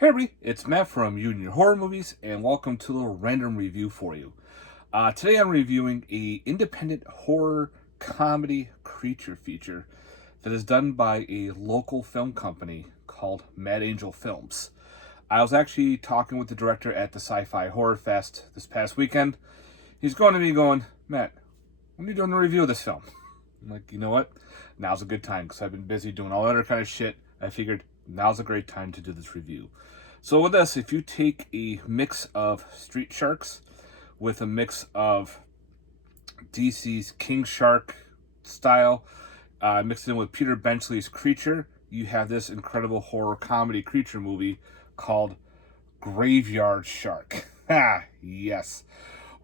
Hey everybody, it's Matt from Union Horror Movies, and welcome to a little random review for you. Today I'm reviewing a independent horror comedy creature feature that is done by a local film company called Mad Angel Films. I was actually talking with the director at the Sci-Fi Horror Fest this past weekend. He's going to me going, Matt, when are you doing a review of this film? I'm like, you know what? Now's a good time because I've been busy doing all other kind of shit. I figured now's a great time to do this review. So with this, if you take a mix of Street Sharks with a mix of DC's King Shark style, mixed in with Peter Benchley's Creature, you have this incredible horror comedy creature movie called Graveyard Shark. Ah, yes.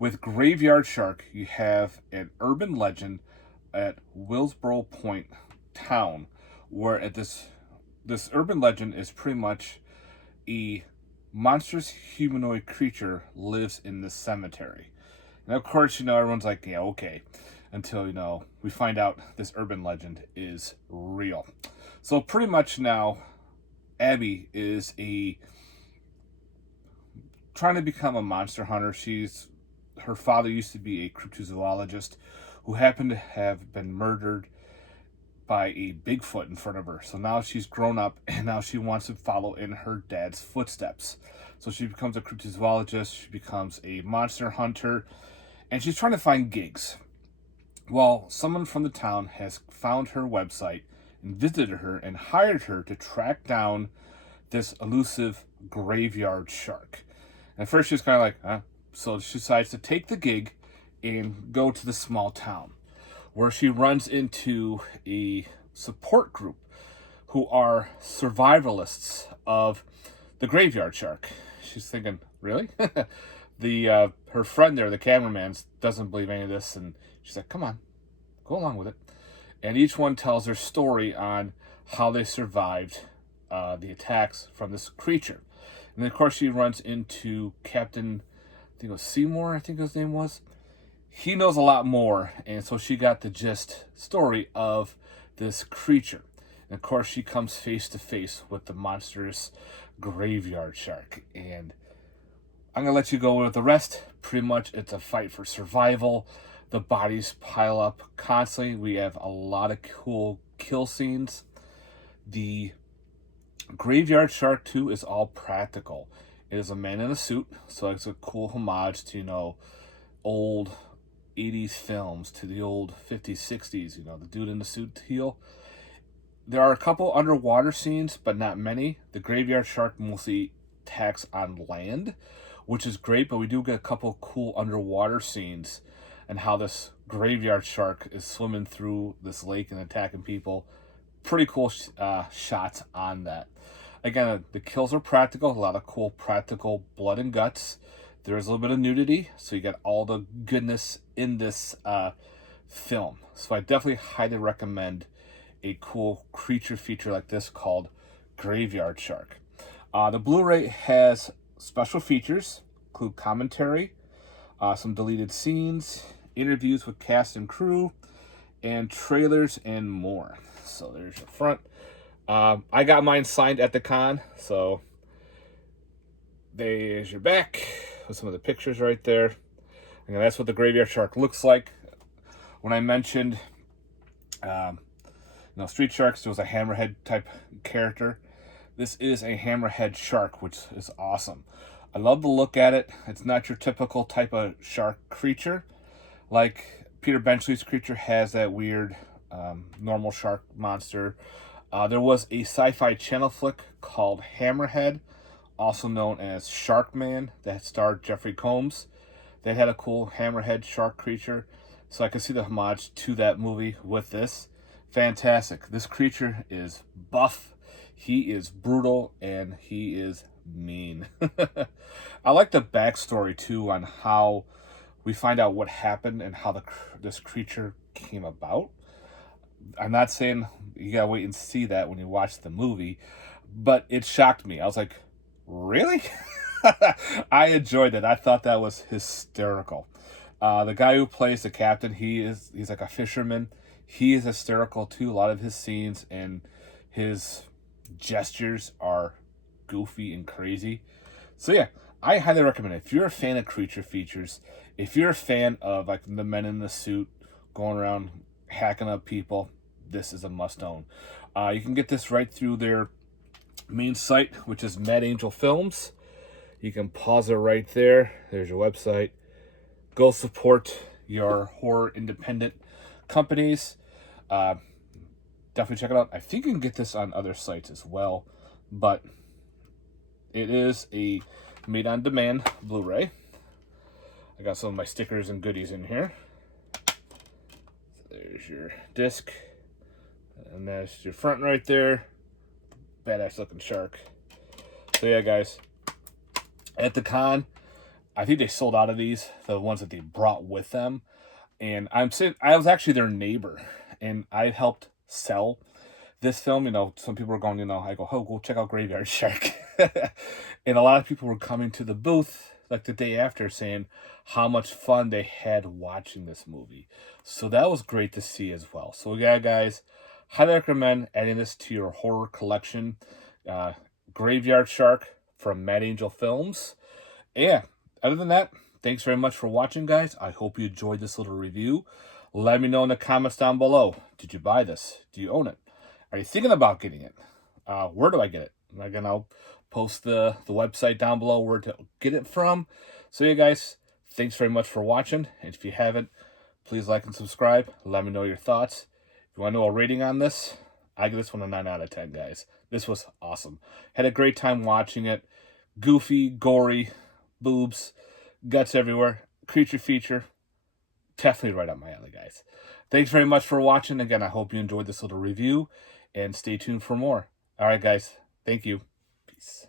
With Graveyard Shark, you have an urban legend at Willsboro Point town, where at this urban legend is pretty much a monstrous humanoid creature lives in this cemetery. And of course, everyone's like, yeah, okay. Until, we find out this urban legend is real. So pretty much now, Abby is trying to become a monster hunter. Her father used to be a cryptozoologist who happened to have been murdered by a Bigfoot in front of her. So now she's grown up and now she wants to follow in her dad's footsteps. So she becomes a cryptozoologist, she becomes a monster hunter, and she's trying to find gigs. Well, someone from the town has found her website and visited her and hired her to track down this elusive graveyard shark. And at first she was kind of like, huh? So she decides to take the gig and go to the small town, where she runs into a support group who are survivalists of the graveyard shark. She's thinking, really? Her friend there, the cameraman, doesn't believe any of this, and she's like, come on, go along with it. And each one tells their story on how they survived the attacks from this creature. And then, of course, she runs into Captain, I think it was Seymour, I think his name was. He knows a lot more, and so she got the gist story of this creature. And of course, she comes face to face with the monstrous graveyard shark. And I'm going to let you go with the rest. Pretty much, it's a fight for survival. The bodies pile up constantly. We have a lot of cool kill scenes. The Graveyard Shark 2 is all practical. It is a man in a suit, so it's a cool homage to, old 80s films, to the old 50s, 60s, the dude in the suit heel. There are a couple underwater scenes, but not many. The Graveyard Shark mostly attacks on land, which is great, but we do get a couple cool underwater scenes and how this graveyard shark is swimming through this lake and attacking people. Pretty cool shots on that. Again, the kills are practical, a lot of cool practical blood and guts. There is a little bit of nudity, so you get all the goodness in this film. So I definitely highly recommend a cool creature feature like this called Graveyard Shark. The Blu-ray has special features, include commentary, some deleted scenes, interviews with cast and crew, and trailers and more. So there's your front. I got mine signed at the con, so there's your back with some of the pictures right there. And that's what the Graveyard Shark looks like. When I mentioned, Street Sharks, there was a hammerhead type character. This is a hammerhead shark, which is awesome. I love the look at it. It's not your typical type of shark creature. Like Peter Benchley's Creature has that weird normal shark monster. There was a Sci-Fi Channel flick called Hammerhead, also known as Sharkman, that starred Jeffrey Combs. That had a cool hammerhead shark creature. So I can see the homage to that movie with this. Fantastic. This creature is buff, he is brutal, and he is mean. I like the backstory too on how we find out what happened and how this creature came about. I'm not saying you gotta wait and see that when you watch the movie, but it shocked me. I was like, really? I enjoyed it. I thought that was hysterical. The guy who plays the captain, he's like a fisherman. He is hysterical too. A lot of his scenes and his gestures are goofy and crazy. So yeah, I highly recommend it. If you're a fan of creature features, if you're a fan of like the men in the suit going around hacking up people, this is a must own. You can get this right through their main site, which is Mad Angel Films. You can pause it right there. There's your website. Go support your horror independent companies. Definitely check it out. I think you can get this on other sites as well, but it is a made-on-demand Blu-ray. I got some of my stickers and goodies in here. So there's your disc, and that's your front right there. Badass looking shark. So yeah, guys, at the con, I think they sold out of these, the ones that they brought with them. And I was actually their neighbor, and I helped sell this film. You know, some people were going, you know, I go, oh, go check out Graveyard Shark. And a lot of people were coming to the booth like the day after saying how much fun they had watching this movie. So that was great to see as well. So yeah, guys, highly recommend adding this to your horror collection. Graveyard Shark from Mad Angel Films. Yeah, other than that, thanks very much for watching, guys. I hope you enjoyed this little review. Let me know in the comments down below. Did you buy this? Do you own it? Are you thinking about getting it? Where do I get it? Again, I'll post the website down below where to get it from. So yeah, guys, thanks very much for watching. And if you haven't, please like and subscribe. Let me know your thoughts. If you want to know a rating on this, I give this one a 9 out of 10, guys. This was awesome. Had a great time watching it. Goofy, gory, boobs, guts everywhere. Creature feature. Definitely right up my alley, guys. Thanks very much for watching. Again, I hope you enjoyed this little review, and stay tuned for more. All right, guys. Thank you. Peace.